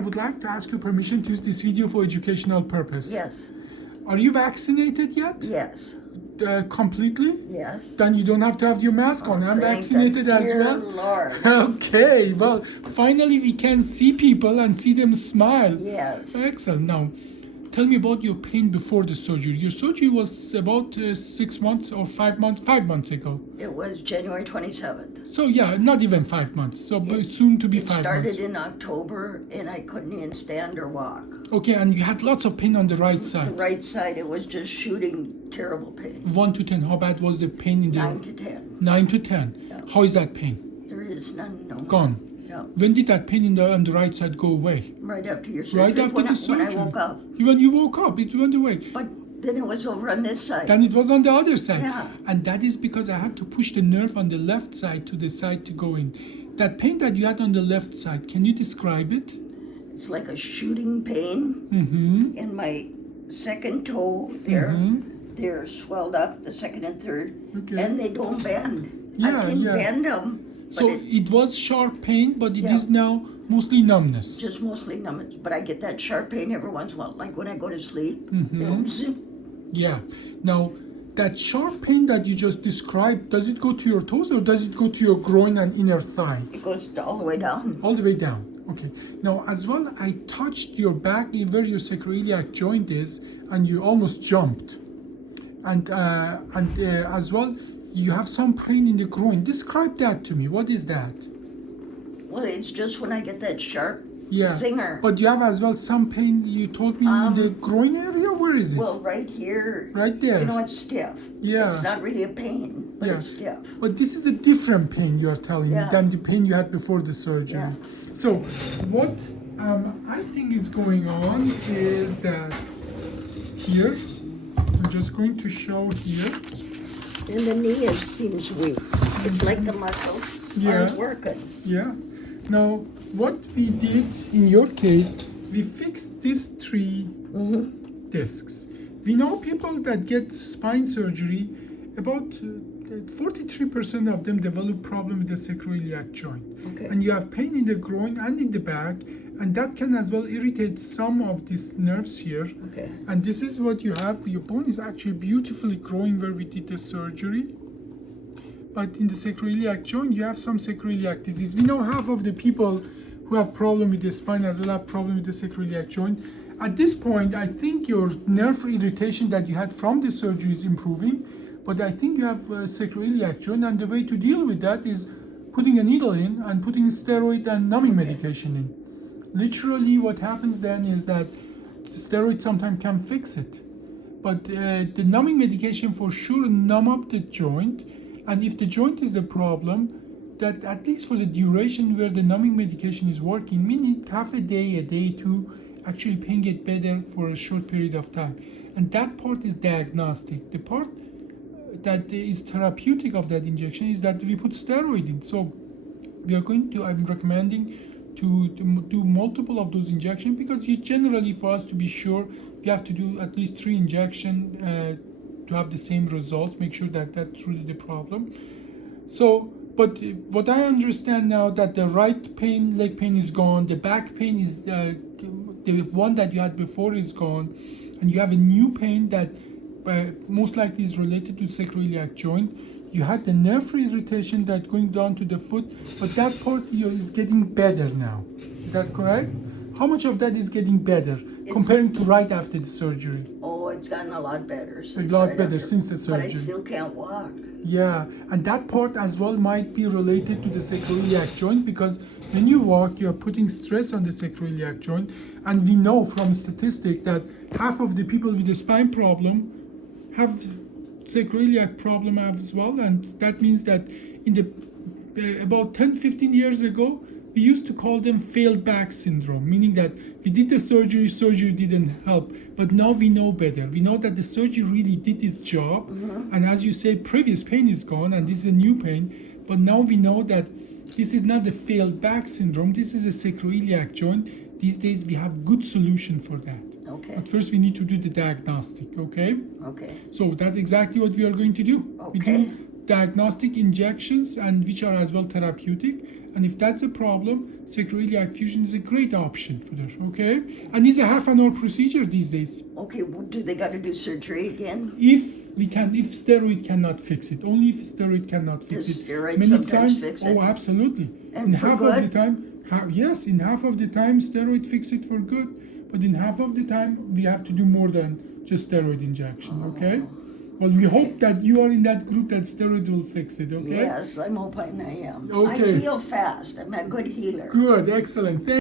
would like to ask you permission to use this video for educational purpose. Yes. Are you vaccinated yet? Yes. Completely? Yes. Then you don't have to have your mask on. I'm Thank vaccinated the as dear well. Lord. Okay, well, finally we can see people and see them smile. Yes. Excellent. Now, tell me about your pain before the surgery. Your surgery was about 6 months or 5 months? 5 months ago. It was January 27th. So yeah, not even 5 months. So soon to be It 5 months. started in October, and I couldn't even stand or walk. Okay, and you had lots of pain on the right The side. right side, it was just shooting terrible pain. 1 to 10, how bad was the pain in the 9 to 10. 9 to 10. Yeah. How is that pain? There is none, no. Gone. Yeah. When did that pain on the right side go away? Right after your surgery. Right after when the surgery. When I woke up. When you woke up, it went away. But then it was over on this side. Then it was on the other side. Yeah. And that is because I had to push the nerve on the left side to the side to go in. That pain that you had on the left side, can you describe it? It's like a shooting pain Mm-hmm. in my second toe there. Mm-hmm. They're swelled up, the second and third, Okay. and they don't bend. Yeah, I can yeah. bend them, but So it it was sharp pain, but it Yeah. is now mostly numbness. just mostly numb. But I get that sharp pain every once in a while, like when I go to sleep. Mhm. It'll zip. Yeah. Now, that sharp pain that you just described, does it go to your toes or does it go to your groin and inner thigh? It goes all the way down. All the way down. Okay. Now, as well, I touched your back where your sacroiliac joint is, and you almost jumped. And as well, you have some pain in the groin. Describe that to me. What is that? Well, it's just when I get that sharp Yeah. zinger. But you have as well some pain. You told me in the groin area. Where is it? Well, right here. Right there. You know, it's stiff. Yeah. It's not really a pain, but Yeah. it's stiff. But this is a different pain you're telling me Yeah. than the pain you had before the surgery. Yeah. So what I think is going on is that here, I'm just going to show here. And the knee seems weak. It's like the muscles Yeah. aren't working. Yeah. Now, what we did in your case, we fixed these 3 discs. We know people that get spine surgery, about 43% of them develop problem with the sacroiliac joint. Okay. And you have pain in the groin and in the back, and that can as well irritate some of these nerves here. Okay. And this is what you have. Your bone is actually beautifully growing where we did the surgery. But in the sacroiliac joint, you have some sacroiliac disease. We know half of the people who have problem with the spine as well have problem with the sacroiliac joint. At this point, I think your nerve irritation that you had from the surgery is improving, but I think you have sacroiliac joint, and the way to deal with that is putting a needle in and putting steroid and numbing medication in. Literally, what happens then is that steroid sometimes can fix it, but the numbing medication for sure numb up the joint, and if the joint is the problem, that at least for the duration where the numbing medication is working, meaning half a day, 2, actually pain get better for a short period of time. And that part is diagnostic. The part that is therapeutic of that injection is that we put steroid in. So we are going to, I'm recommending to do multiple of those injections, because you generally, for us to be sure, we have to do at least 3 injections to have the same results, make sure that that's really the problem. So, but what I understand now that the right pain, leg pain is gone, the back pain is the one that you had before is gone, and you have a new pain that most likely is related to sacroiliac joint. You had the nerve irritation that going down to the foot, but that part is getting better now. Is that correct? How much of that is getting better comparing to right after the surgery? Oh, it's gotten a lot better. Since lot better since the But I surgery. still can't walk. Yeah, and that part as well might be related to the sacroiliac joint, because when you walk, you're putting stress on the sacroiliac joint, and we know from statistics that half of the people with a spine problem have sacroiliac problem as well, and that means that in the about 10-15 years ago, we used to call them failed back syndrome, meaning that we did the surgery didn't help, but now we know better. We know that the surgery really did its job, and as you say, previous pain is gone, and this is a new pain, but now we know that this is not a failed back syndrome, this is a sacroiliac joint. These days we have good solution for that. Okay. But first we need to do the diagnostic, okay? Okay. So that's exactly what we are going to do. We Okay. do diagnostic injections, and which are as well therapeutic, And if that's a problem, sacroiliac fusion is a great option for that, okay? And it's a half an hour procedure these days. Okay, well, do they got to do surgery again? If steroid cannot fix it, only if steroid cannot fix Does it. steroid sometimes fix it? Oh, absolutely. And in for half good? of the time, yes, in half of the time, steroid fix it for good. But in half of the time, we have to do more than just steroid injection, okay? Well, we hope that you are in that group that steroid will fix it, okay? Yes, I'm hoping I am. Okay. I heal fast. I'm a good healer. Good, excellent.